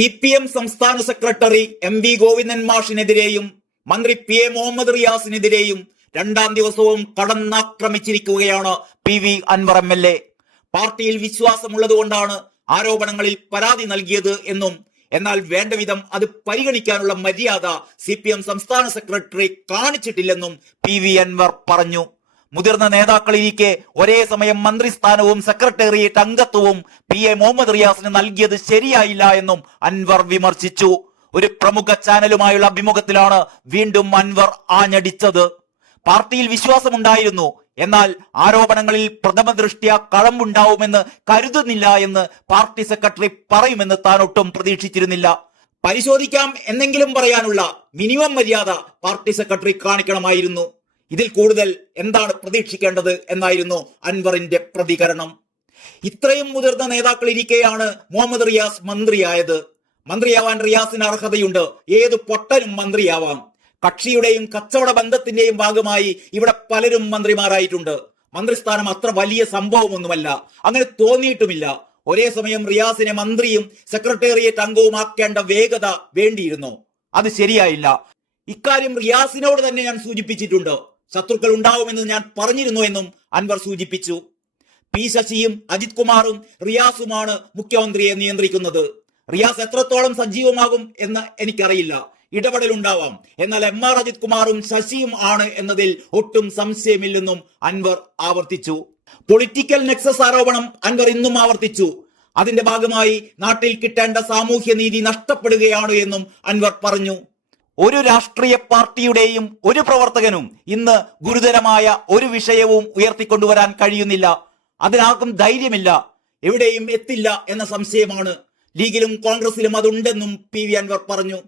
CPM സംസ്ഥാന secretary MV Govindan മാഷിനെതിരെയും മന്ത്രി PA Muhammad റിയാസിനെതിരെയും രണ്ടാം ദിവസവും കടന്നാക്രമിച്ചിരിക്കുകയാണ് PV അൻവർ MLA. പാർട്ടിയിൽ വിശ്വാസമുള്ളതുകൊണ്ടാണ് ആരോപണങ്ങളിൽ പരാതി നൽകിയത് എന്നും എന്നാൽ വേണ്ടവിധം അത് പരിഗണിക്കാനുള്ള മര്യാദ CPM സംസ്ഥാന സെക്രട്ടറി കാണിച്ചിട്ടില്ലെന്നും PV അൻവർ പറഞ്ഞു. മുതിർന്ന നേതാക്കളിരിക്കെ ഒരേ സമയം മന്ത്രിസ്ഥാനവും സെക്രട്ടേറിയറ്റ് അംഗത്വവും PA മുഹമ്മദ് റിയാസിന് നൽകിയത് ശരിയായില്ല എന്നും അൻവർ വിമർശിച്ചു. ഒരു പ്രമുഖ ചാനലുമായുള്ള അഭിമുഖത്തിലാണ് വീണ്ടും അൻവർ ആഞ്ഞടിച്ചത്. പാർട്ടിയിൽ വിശ്വാസമുണ്ടായിരുന്നു, എന്നാൽ ആരോപണങ്ങളിൽ പ്രഥമ ദൃഷ്ട്യാ കഴമ്പുണ്ടാവുമെന്ന് കരുതുന്നില്ല എന്ന് പാർട്ടി സെക്രട്ടറി പറയുമെന്ന് താൻ ഒട്ടും പ്രതീക്ഷിച്ചിരുന്നില്ല. പരിശോധിക്കാം എന്നെങ്കിലും പറയാനുള്ള മിനിമം മര്യാദ പാർട്ടി സെക്രട്ടറി കാണിക്കണമായിരുന്നു. ഇതിൽ കൂടുതൽ എന്താണ് പ്രതീക്ഷിക്കേണ്ടത് എന്നായിരുന്നു അൻവറിന്റെ പ്രതികരണം. ഇത്രയും മുതിർന്ന നേതാക്കൾ ഇരിക്കെയാണ് മുഹമ്മദ് റിയാസ് മന്ത്രിയായത്. മന്ത്രിയാവാൻ റിയാസിന് അർഹതയുണ്ട്. ഏത് പൊട്ടനും മന്ത്രിയാവാം. കക്ഷിയുടെയും കച്ചവട ബന്ധത്തിന്റെയും ഭാഗമായി ഇവിടെ പലരും മന്ത്രിമാരായിട്ടുണ്ട്. മന്ത്രിസ്ഥാനം അത്ര വലിയ സംഭവമൊന്നുമല്ല, അങ്ങനെ തോന്നിയിട്ടുമില്ല. ഒരേ സമയം റിയാസിനെ മന്ത്രിയും സെക്രട്ടേറിയറ്റ് അംഗവുമാക്കേണ്ട വേഗത വേണ്ടിയിരുന്നു. അത് ശരിയായില്ല. ഇക്കാര്യം റിയാസിനോട് തന്നെ ഞാൻ സൂചിപ്പിച്ചിട്ടുണ്ട്. ശത്രുക്കൾ ഉണ്ടാവുമെന്ന് ഞാൻ പറഞ്ഞിരുന്നു എന്നും അൻവർ സൂചിപ്പിച്ചു. P ശശിയും അജിത് കുമാറും റിയാസുമാണ് മുഖ്യമന്ത്രിയെ നിയന്ത്രിക്കുന്നത്. റിയാസ് എത്രത്തോളം സജീവമാകും എന്ന് എനിക്കറിയില്ല. ഇടപെടലുണ്ടാവാം, എന്നാൽ MR അജിത് കുമാറും ശശിയും ആണ് എന്നതിൽ ഒട്ടും സംശയമില്ലെന്നും അൻവർ ആവർത്തിച്ചു. പൊളിറ്റിക്കൽ നെക്സസ് ആരോപണം അൻവർ ഇന്നും ആവർത്തിച്ചു. അതിന്റെ ഭാഗമായി നാട്ടിൽ കിട്ടേണ്ട സാമൂഹ്യ നീതി നഷ്ടപ്പെടുകയാണ് എന്നും അൻവർ പറഞ്ഞു. ഒരു രാഷ്ട്രീയ പാർട്ടിയുടെയും ഒരു പ്രവർത്തകനും ഇന്ന് ഗുരുതരമായ ഒരു വിഷയവും ഉയർത്തിക്കൊണ്ടുവരാൻ കഴിയുന്നില്ല. അതിനാർക്കും ധൈര്യമില്ല, എവിടെയും എത്തില്ല എന്ന സംശയമാണ്. ലീഗിലും കോൺഗ്രസിലും അതുണ്ടെന്നും PV അൻവർ പറഞ്ഞു.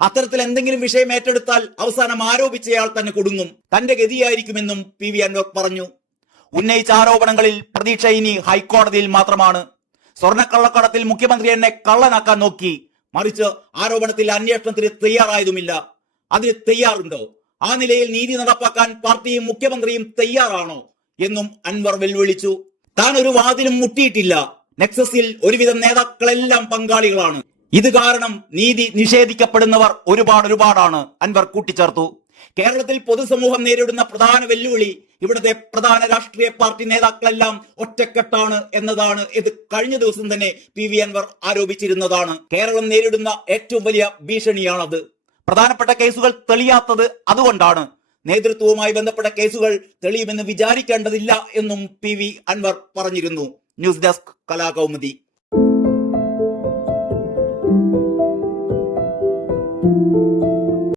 അത്തരത്തിൽ എന്തെങ്കിലും വിഷയം ഏറ്റെടുത്താൽ അവസാനം ആരോപിച്ചയാൾ തന്നെ കുടുങ്ങും. തന്റെ ഗതിയായിരിക്കുമെന്നും PV അൻവർ പറഞ്ഞു. ഉന്നയിച്ച ആരോപണങ്ങളിൽ പ്രതീക്ഷ ഇനി ഹൈക്കോടതിയിൽ മാത്രമാണ്. സ്വർണ്ണക്കള്ളക്കടത്തിൽ മുഖ്യമന്ത്രി എന്നെ കള്ളനാക്കാൻ നോക്കി, മറിച്ച് ആരോപണത്തിൽ അന്വേഷണത്തിന് തയ്യാറായതുമില്ല. അതിന് തയ്യാറുണ്ടോ? ആ നിലയിൽ നീതി നടപ്പാക്കാൻ പാർട്ടിയും മുഖ്യമന്ത്രിയും തയ്യാറാണോ എന്നും അൻവർ വെല്ലുവിളിച്ചു. താൻ ഒരു വാതിലും മുട്ടിയിട്ടില്ല. നെക്സസിൽ ഒരുവിധം നേതാക്കളെല്ലാം പങ്കാളികളാണ്. ഇത് കാരണം നീതി നിഷേധിക്കപ്പെടുന്നവർ ഒരുപാടാണ് അൻവർ കൂട്ടിച്ചേർത്തു. കേരളത്തിൽ പൊതുസമൂഹം നേരിടുന്ന പ്രധാന വെല്ലുവിളി ഇവിടുത്തെ പ്രധാന രാഷ്ട്രീയ പാർട്ടി നേതാക്കളെല്ലാം ഒറ്റക്കെട്ടാണ് എന്നതാണ്. ഇത് കഴിഞ്ഞ ദിവസം തന്നെ PV അൻവർ ആരോപിച്ചിരുന്നതാണ്. കേരളം നേരിടുന്ന ഏറ്റവും വലിയ ഭീഷണിയാണത്. പ്രധാനപ്പെട്ട കേസുകൾ തെളിയാത്തത് അതുകൊണ്ടാണ്. നേതൃത്വവുമായി ബന്ധപ്പെട്ട കേസുകൾ തെളിയുമെന്ന് വിചാരിക്കേണ്ടതില്ല എന്നും PV അൻവർ പറഞ്ഞിരുന്നു. News desk Kalakaumudi.